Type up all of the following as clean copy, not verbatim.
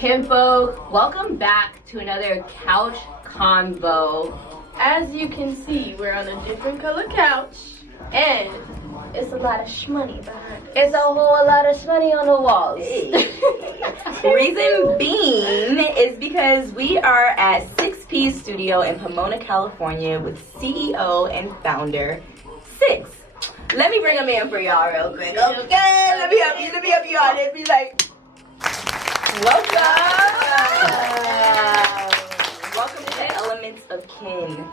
Kinfolk, welcome back to another couch convo. As you can see, we're on a different color couch, and it's a lot of shmoney behind us. It's a whole lot of money on the walls. Reason being is because we are at 6P's studio in Pomona, California with CEO and founder Six. Let me bring him in for y'all real quick. Okay, let me help you on it. Be like, welcome. Welcome to the Elements of Kinn.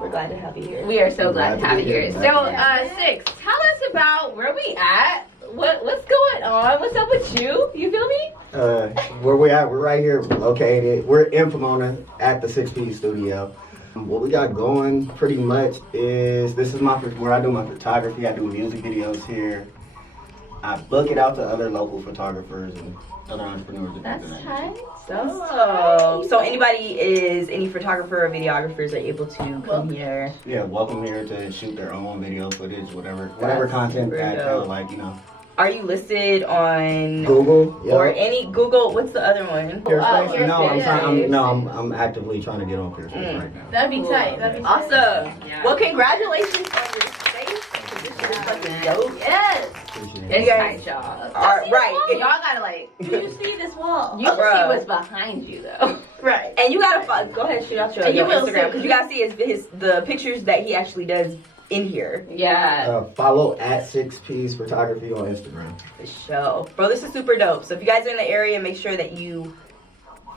We're glad to have you here. We are so glad to have you here. So, Six, tell us about where we at. What's going on? What's up with you? You feel me? Where we at? We're right here located. We're in Pomona at the 6P studio. What we got going pretty much is this is where I do my photography. I do music videos here. I book it out to other local photographers and other entrepreneurs. That's tight. So any photographer or videographers are able to come here. Yeah, welcome here to shoot their own video footage, whatever content that they would like, Are you listed on Google or any Google? What's the other one? Peerspace? Peerspace. I'm actively trying to get on Peerspace right now. That'd be tight. Awesome. Yeah. Well, congratulations on your space. This is fucking dope. Yes. It's tight, y'all. Right. Y'all gotta Do you see this wall? you can see what's behind you though. Right. And you gotta go ahead and shoot out your Instagram because you gotta see the pictures that he actually does in here. Yeah. Follow at 6P's Photography on Instagram. For sure. Bro, this is super dope. So if you guys are in the area, make sure that you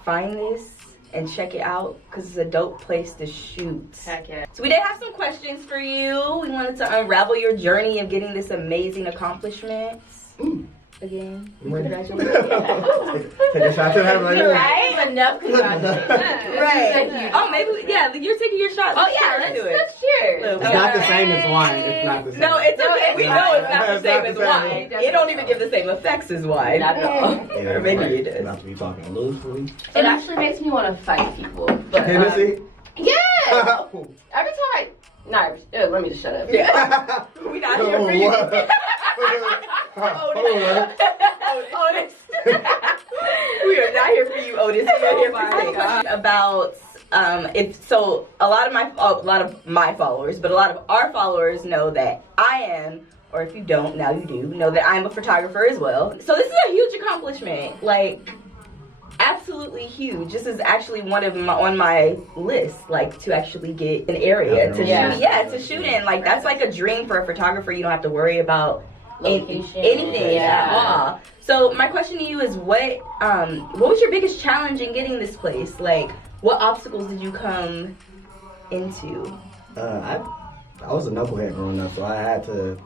find this and check it out because it's a dope place to shoot. Heck yeah. So we did have some questions for you. We wanted to unravel your journey of getting this amazing accomplishment. Again, congratulations. Take a shot to that Right? Enough congratulations. Right. Oh, maybe, yeah, you're taking your shot. Oh yeah, let's cheers. It's not the same as wine. It's not the same. No, it's okay. We know it's not the It's same not as the wine. same. It don't even give the same effects as wine. Not at all. Yeah, Or maybe it does. Not to be talking loosely. It actually makes me want to fight people. But, Hennessy? yeah. Every time let me just shut up. Yeah. We not here for you. Otis. We are not here for you, Otis. We are here for you. About a lot of my followers, but a lot of our followers know that I am, or if you don't, now you do know that I'm a photographer as well. So this is a huge accomplishment. Like, absolutely huge. This is actually on my list, like to actually get an area to shoot. Yeah, to shoot in. Like that's like a dream for a photographer. You don't have to worry about anything at all. So my question to you is, what was your biggest challenge in getting this place? Like, what obstacles did you come into? I was a knucklehead growing up, so I had to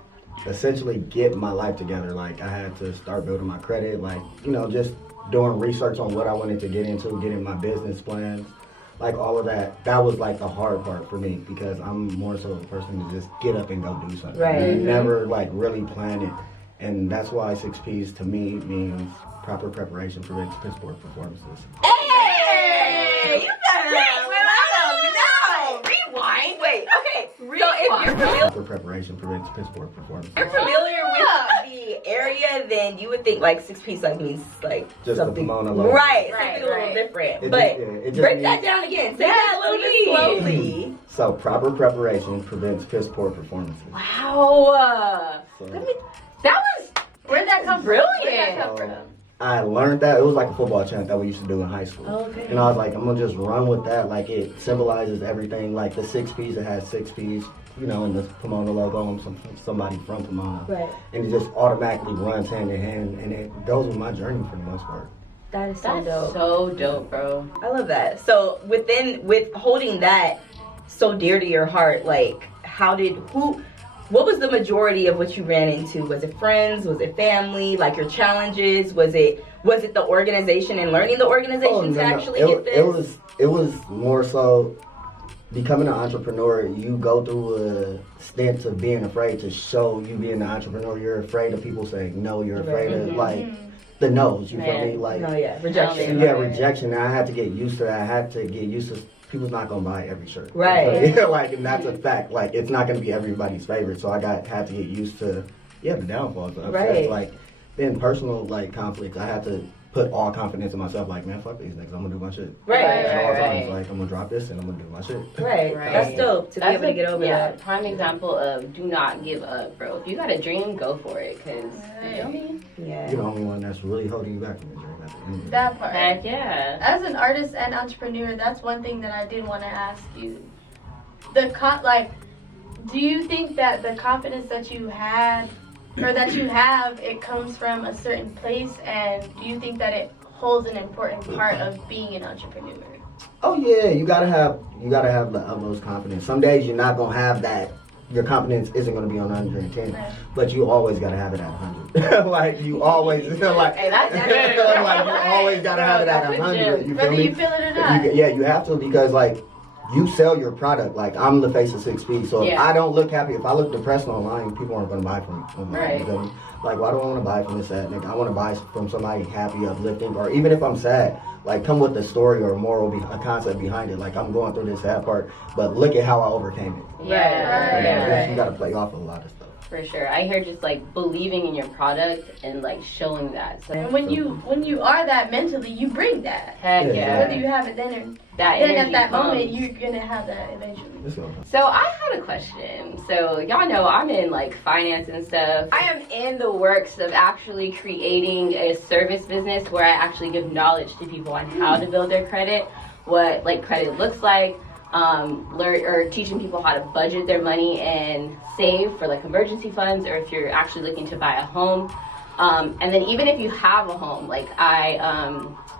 essentially get my life together. Like I had to start building my credit, like just doing research on what I wanted to get into, getting my business plans, like all of that. That was like the hard part for me because I'm more so a person to just get up and go do something. Right. Never like really plan it. And that's why 6Ps to me means proper preparation prevents piss poor performances. Hey! You Rewind. Wait, okay. So if you're familiar, Proper preparation prevents piss poor performances. with the area, then you would think like 6Ps like means like Just something the Pomona logo. right, Right, something a little right. different. It But just break means- that down again. Say that a little bit slowly. So proper preparation prevents piss poor performances. Wow. So, Where'd that come from? Brilliant. I learned that. It was like a football chant that we used to do in high school. Okay. And I was like, I'm gonna just run with that. Like it symbolizes everything. Like the 6Ps, it has 6Ps, and the Pomona logo and somebody from Pomona. Right. And it just automatically runs hand in hand, and it goes with my journey for the most part. That is so That's dope. so dope, bro. I love that. So with holding that so dear to your heart, like what was the majority of what you ran into? Was it friends? Was it family? Like your challenges? Was it the organization and learning the organization to actually get this? It was more so becoming an entrepreneur. You go through a stint of being afraid to show you being an entrepreneur. You're afraid of people saying no. You're afraid of like the no's. You feel me? Like Rejection. Yeah, rejection. And I had to get used to that. I had to get used to people's not gonna buy every shirt. Right. Like, and that's a fact. Like, it's not gonna be everybody's favorite. So I had to get used to the downfalls. The upsets. Right. Like, in personal like conflicts, I had to put all confidence in myself. Like, man, fuck these niggas. I'm gonna do my shit. Right. At all right. times, like I'm gonna drop this and I'm gonna do my shit. Right. Right. That's dope to be able to get over yeah, that. prime example of do not give up, bro. If you got a dream, go for it. Cause you know me. Yeah. You're the only one that's really holding you back from your dream at the end of the day. That part. Heck yeah. As an artist and entrepreneur, that's one thing that I did want to ask you. Do you think that the confidence that you had or that you have, it comes from a certain place, and do you think that it holds an important part of being an entrepreneur? Oh yeah, you gotta have the utmost confidence. Some days you're not gonna have that. Your confidence isn't gonna be on 110, Right. but you always gotta have it at 100. Like you always like. Hey, that's like good. you always gotta have it at 100. You feel Whether me? you feel it or not. You have to, because like you sell your product. Like I'm the face of 6P, so if Yeah. I don't look happy, if I look depressed online, people aren't gonna buy from me. Right. You feel me? Like, why do I want to buy from this sad nigga? I want to buy from somebody happy, uplifting, or even if I'm sad, like come with a story or a moral, a concept behind it. Like I'm going through this sad part, but look at how I overcame it. Yeah. You gotta play off a lot of stuff. For sure. I hear just like believing in your product and like showing that. So And when you are that mentally, you bring that. heck Yeah. yeah. Whether you have it then or That then energy at that moment, comes. you're gonna have that eventually. Let's go. So I had a question. So y'all know I'm in like finance and stuff. I am in the works of actually creating a service business where I actually give knowledge to people on how to build their credit, what like credit looks like, learn or teaching people how to budget their money and save for like emergency funds, or if you're actually looking to buy a home. And then even if you have a home, like I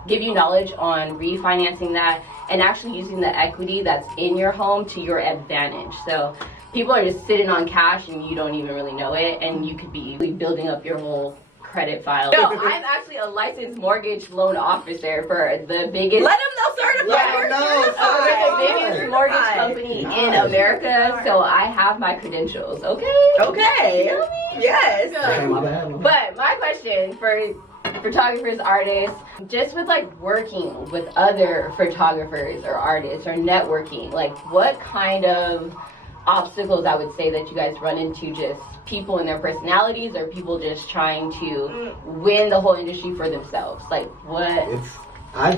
give you knowledge on refinancing that and actually using the equity that's in your home to your advantage. So people are just sitting on cash and you don't even really know it, and you could be building up your whole credit file. No, I'm actually a licensed mortgage loan officer for the biggest. Let them know certified. Let 'em know, For the biggest Certified. mortgage company in America, so I have my credentials. Okay. Okay. You know me? Yes. Okay, my bad. But my question for photographers, artists, just with like working with other photographers or artists or networking, like what kind of obstacles I would say that you guys run into, just people and their personalities, or people just trying to win the whole industry for themselves? Like what?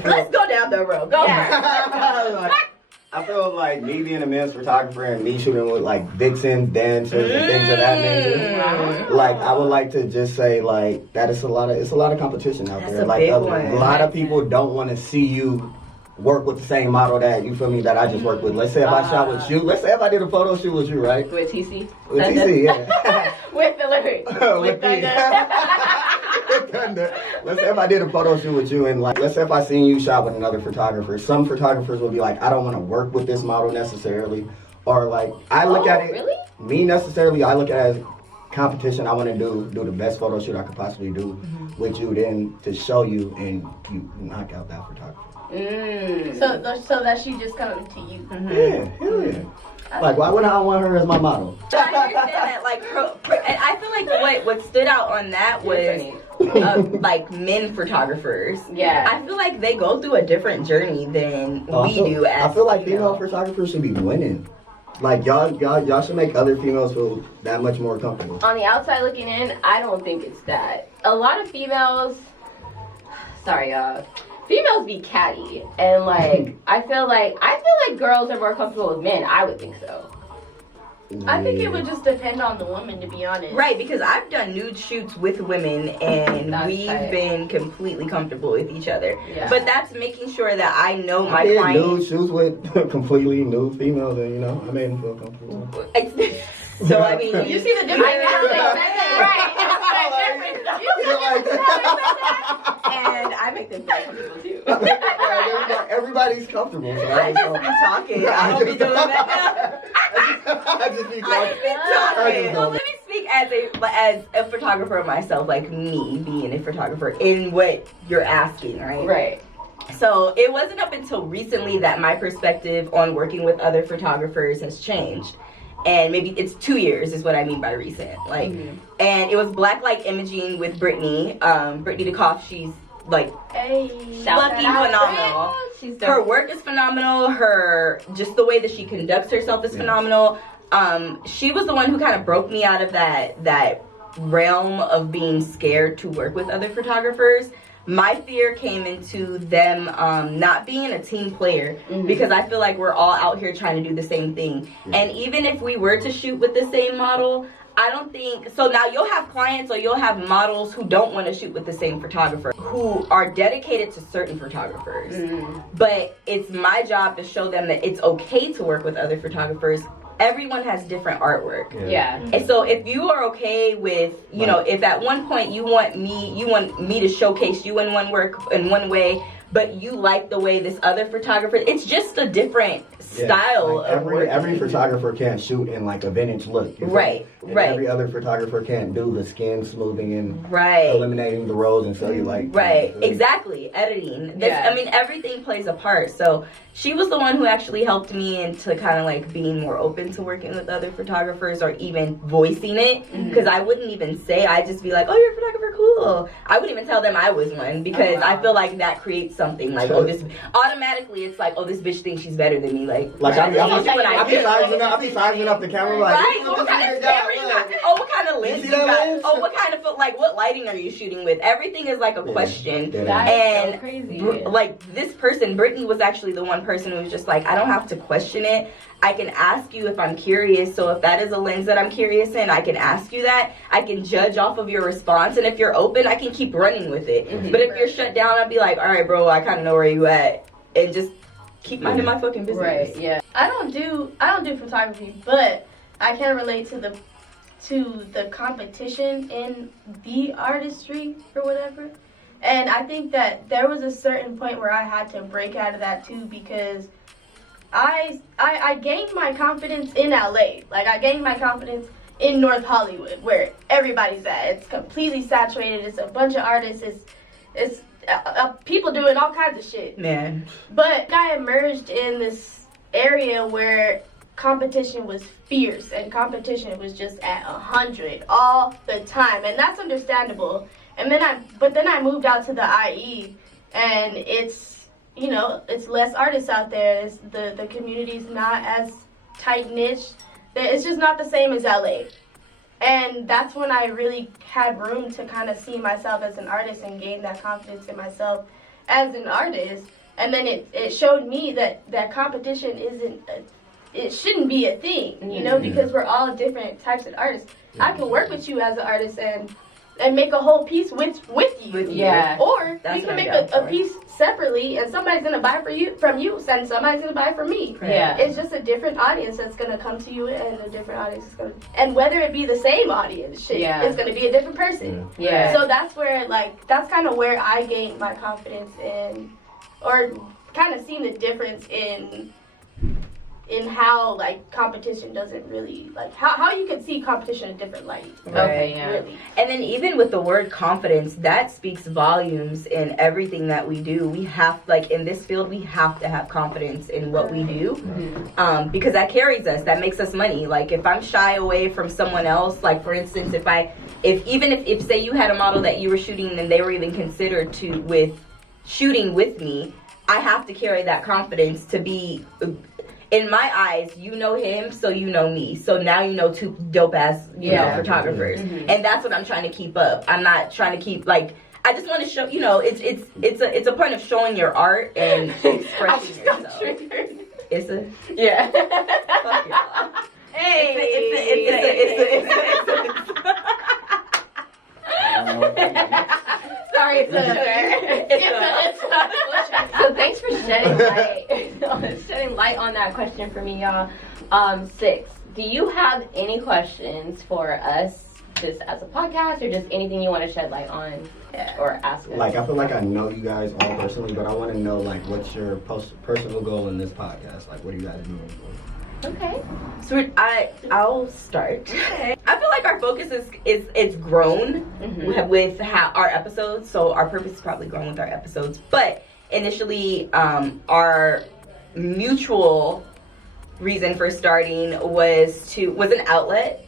Let's go down the road. Go. Like, I feel like me being a men's photographer and me shooting with like vixens, dancers, and things of that nature. Like I would like to just say like that it's a lot of competition out That's there. a Like big a one. lot of people don't want to see you work with the same model that you feel me that I just work with. Let's say if I shot with you. Let's say if I did a photo shoot with you, right? With TC? With TC, yeah. With the lyrics. With me. Thunder. Let's say if I did a photo shoot with you, and like, let's say if I seen you shot with another photographer. Some photographers will be like, I don't want to work with this model necessarily, or like I look at it. Really? Me necessarily, I look at it as competition. I want to do the best photo shoot I could possibly do with you, then to show you, and you knock out that photographer. So that she just coming to you. Yeah, hell yeah. Like, why would I want her as my model? I understand that, like, and I feel like what stood out on that was like men photographers. Yeah. I feel like they go through a different journey than we Also, do. As I feel like female female photographers should be winning. Like y'all should make other females feel that much more comfortable. On the outside looking in, I don't think it's that. A lot of females, sorry y'all, females be catty, and like I feel like girls are more comfortable with men. I would think so. I think it would just depend on the woman, to be honest. Right, because I've done nude shoots with women and That's we've tight. been completely comfortable with each other. Yeah. But that's making sure that I know my I did client. nude shoots with completely nude females, and you know, I made them feel comfortable. So I mean, You see the difference? Right. and I make them feel comfortable too. Everybody's comfortable. So I just be talking. I don't be doing that I just be now. I just be talking. know. Well, let me speak as a photographer myself, like me being a photographer, in what you're asking, right? Right. So it wasn't up until recently that my perspective on working with other photographers has changed. And maybe it's 2 years is what I mean by recent. Like, and it was Black Light Imaging with Brittany. Brittany DeKoff, she's like Hey. fucking phenomenal. She's Her work is phenomenal. Just the way that she conducts herself is phenomenal. She was the one who kind of broke me out of that realm of being scared to work with other photographers. my fear came into them not being a team player, because I feel like we're all out here trying to do the same thing. And even if we were to shoot with the same model, I don't think so. Now you'll have clients or you'll have models who don't want to shoot with the same photographer, who are dedicated to certain photographers. But it's my job to show them that it's okay to work with other photographers. Everyone has different artwork. And so if you are okay with, you know, if at one point you want me to showcase you in one work in one way, but you like the way this other photographer, it's just a different style like of working. Every photographer can't shoot in like a vintage look. Right. Every other photographer can't do the skin smoothing and eliminating the rows and cellulite. Exactly. Editing. I mean, everything plays a part. So she was the one who actually helped me into kind of like being more open to working with other photographers or even voicing it. Because I wouldn't even say, I'd just be like, oh, you're a photographer, cool. I wouldn't even tell them I was one, because I feel like that creates something like, oh, this automatically it's like, oh, this bitch thinks she's better than me. Like I be sizing up the camera like, well, what kind of camera you got? Oh, what kind of lens you got? Oh, what kind of what lighting are you shooting with? Everything is like a question. That is so crazy. Like this person, Brittany, was actually the one person who was just like, I don't have to question it. I can ask you if I'm curious. So if that is a lens that I'm curious in, I can ask you that. I can judge off of your response, and if you're open, I can keep running with it. But if you're shut down, I'd be like, all right, bro, I kind of know where you at, and just keep minding my fucking business. I don't do photography, but I can relate to the competition in the artistry or whatever. And I think that there was a certain point where I had to break out of that too, because I gained my confidence in LA. Like, I gained my confidence in North Hollywood, where everybody's at. It's completely saturated. It's a bunch of artists. It's people doing all kinds of shit. Man. But I emerged in this area where competition was fierce and competition was just at 100 all the time, and that's understandable. And then I moved out to the IE, and it's, you know, it's less artists out there. The community's not as tight niche. It's just not the same as LA. And that's when I really had room to kind of see myself as an artist and gain that confidence in myself as an artist. And then it showed me that competition it shouldn't be a thing, you know, because we're all different types of artists. I can work with you as an artist and make a whole piece with you. Or we can make a piece separately, and somebody's gonna buy from you, and somebody's gonna buy from me. It's just a different audience that's gonna come to you, and a different audience is gonna, and whether it be the same audience, it's gonna be a different person. So that's where, like, that's kind of where I gained my confidence in, or kind of seen the difference in how, like, competition doesn't really, like, how you can see competition in a different light. Really. And then even with the word confidence, that speaks volumes in everything that we do. We have, like, in this field, we have to have confidence in what we do, because that carries us, that makes us money. Like, if I'm shy away from someone else, like, for instance, if say you had a model that you were shooting and they were even considered shooting with me, I have to carry that confidence to be, in my eyes, you know him, so you know me. So now you know two dope ass, you know, photographers, and that's what I'm trying to keep up. I'm not trying to keep, like, I just want to show, you know, it's a point of showing your art and expressing yourself. It's a fuck y'all. Hey, Sorry, so thanks for shedding light on that question for me, y'all. Six, do you have any questions for us, just as a podcast, or just anything you want to shed light on or ask us? Like, I feel like I know you guys all personally, but I want to know, like, what's your personal goal in this podcast? Like, what are you guys doing for? Okay. So I'll start. Okay. I feel like our focus is grown with our episodes. So our purpose is probably grown with our episodes. But initially, our mutual reason for starting was an outlet.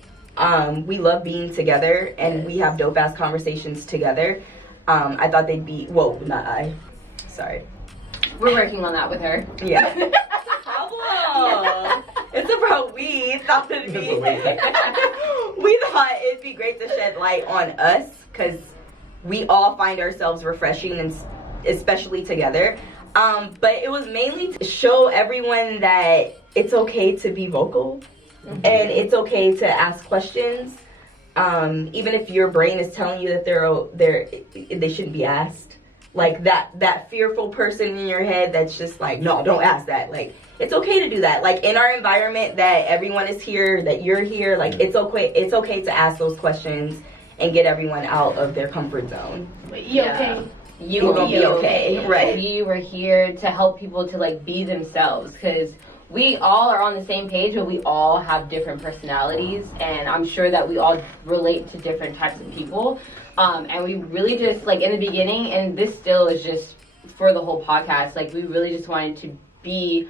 We love being together, and we have dope ass conversations together. I thought they'd be, not I. Sorry. We're working on that with her. Yeah. Hello. It's about we thought it'd be. We thought it'd be great to shed light on us, because we all find ourselves refreshing, and especially together. But it was mainly to show everyone that it's okay to be vocal, and it's okay to ask questions, even if your brain is telling you that they shouldn't be asked. Like that fearful person in your head that's just like, no, don't ask that. Like, it's okay to do that. Like, in our environment that everyone is here, that you're here, like, it's okay to ask those questions and get everyone out of their comfort zone. You okay? You will be okay, right? We were here to help people to like be themselves, because we all are on the same page, but we all have different personalities, and I'm sure that we all relate to different types of people. And we really just, like, in the beginning, and this still is just for the whole podcast, like, we really just wanted to be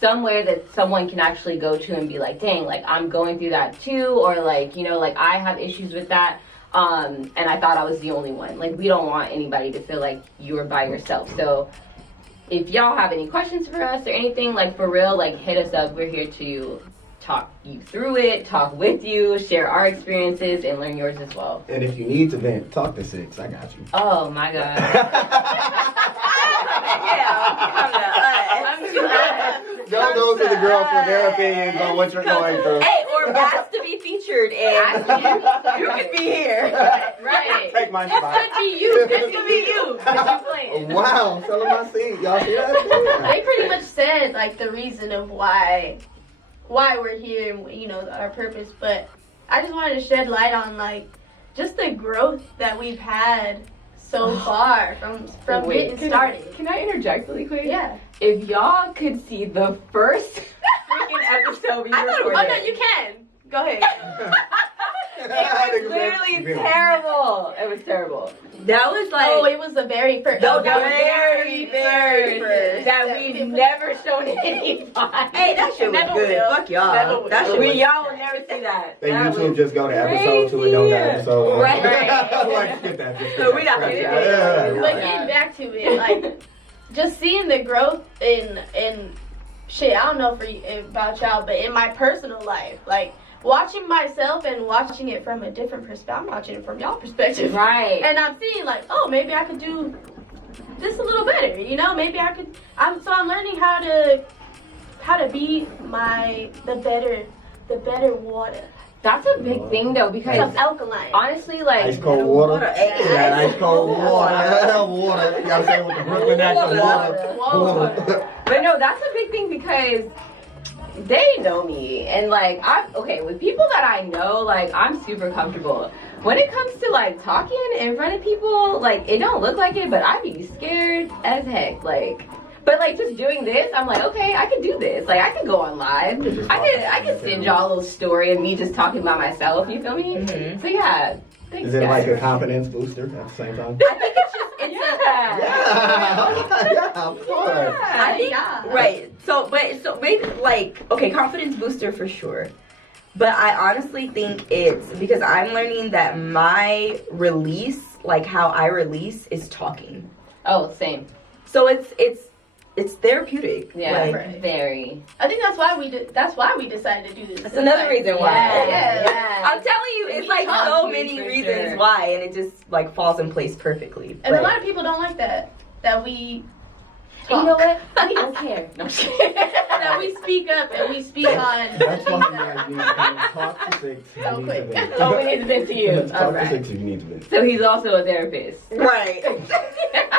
somewhere that someone can actually go to and be like, dang, like, I'm going through that too, or like, you know, like, I have issues with that. And I thought I was the only one. Like, we don't want anybody to feel like you're by yourself. So if y'all have any questions for us or anything, like, for real, like, hit us up. We're here to talk you through it, talk with you, share our experiences, and learn yours as well. And if you need to vent, talk to Six. I got you. Oh my God. Don't go to the girls for their opinions on what you're going through. Hey, or ask to be featured, and you could be here. Right. Take my spot. This could be you. This could be you. Wow, selling my seat. Y'all see that? They pretty much said like the reason of why we're here, and you know, our purpose. But I just wanted to shed light on like just the growth that we've had so far from getting started. Can I interject really quick? Yeah. If y'all could see the first freaking episode we recorded. Oh no, you can. Go ahead. It was literally terrible. It was terrible. That was like, Oh, it was the very first. The Oh, that was very first. That we've never shown anybody. hey, that shit was Never good. will. Fuck y'all. Never That will. shit was Y'all will never see that. They That YouTube was just go to episode 2 and don't got episode 1. Right. Like, skip that. Just skip So that. we not gonna do Yeah, that. yeah, yeah. But getting back to it, like just seeing the growth in shit. I don't know for about y'all, but in my personal life, like watching myself and watching it from a different perspective. I'm watching it from y'all perspective, Right. and I'm seeing like, oh, maybe I could do this a little better. You know, maybe I could. I'm learning how to be the better water. That's a big thing though, because It's alkaline. honestly, like Ice cold water. Hey, Yeah, ice cold water. Water. You gotta say it with the Brooklyn accent. Water. But no, that's a big thing because they know me, and like with people that I know, like I'm super comfortable. When it comes to like talking in front of people, like it don't look like it, but I be scared as heck. Like, but like just doing this, I'm like, okay, I can do this. Like I can go on live. I can send y'all a little story of me just talking by myself. You feel me? Mhm. So yeah. Thanks, Is it like guys. a confidence booster at the same time? I think it's just Yeah. Yeah, of course. I think right. So maybe like okay, confidence booster for sure. But I honestly think it's because I'm learning that my release, like how I release, is talking. Oh, same. So it's therapeutic. Yeah, Like, very. I think that's why we decided to do this. that's another reason why. Yeah. I'm telling you, it's like talk so to many for reasons sure. why, and it just like falls in place perfectly. And a But- lot of people don't like that we And you know talk. what? We don't care. No, I'm just kidding. That we speak up and we speak on That's why you guys need to talk to Six. if you So need quick. to vent. Oh, we need to vent to you. Talk All to right. Six if you need to vent. So he's also a therapist. Right.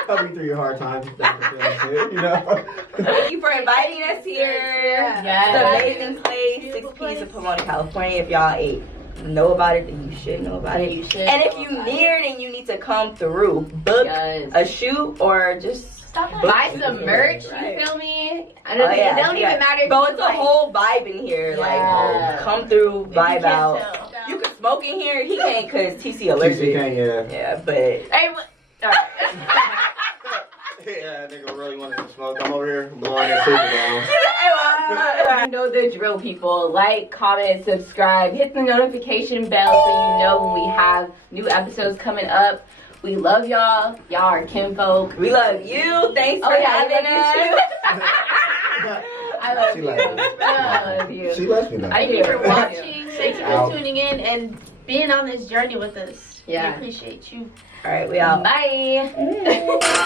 Help me through your hard times. You know? Thank you for inviting us here. Yes. It's an amazing place, Beautiful 6Ps place. of Pomona, California. If y'all know about it, then you should know about it. You should And if know you about near it and you need to come through, book Yes. a shoot or just Stop it. Buy some merch. Right. You feel me? Oh, yeah, It don't yeah. even matter. If Bro, you it's a like- whole vibe in here. Yeah. Like, come through, If you vibe can't out. tell. You can smoke in here. He can't because TC allergic. TC can't, yeah. Yeah, but Hey, what? All right. Yeah, nigga really wanted some smoke. I'm over here blowing that super down. You know the drill, people. Like, comment, subscribe, hit the notification bell so you know when we have new episodes coming up. We love y'all. Y'all are kinfolk. we love you. Thanks for having us. I love She you. loves you. I love you. She loves me though. I Thank you for do. watching. Thank you Out. for tuning in and being on this journey with us. We Yeah. appreciate you. All right, we out. Bye.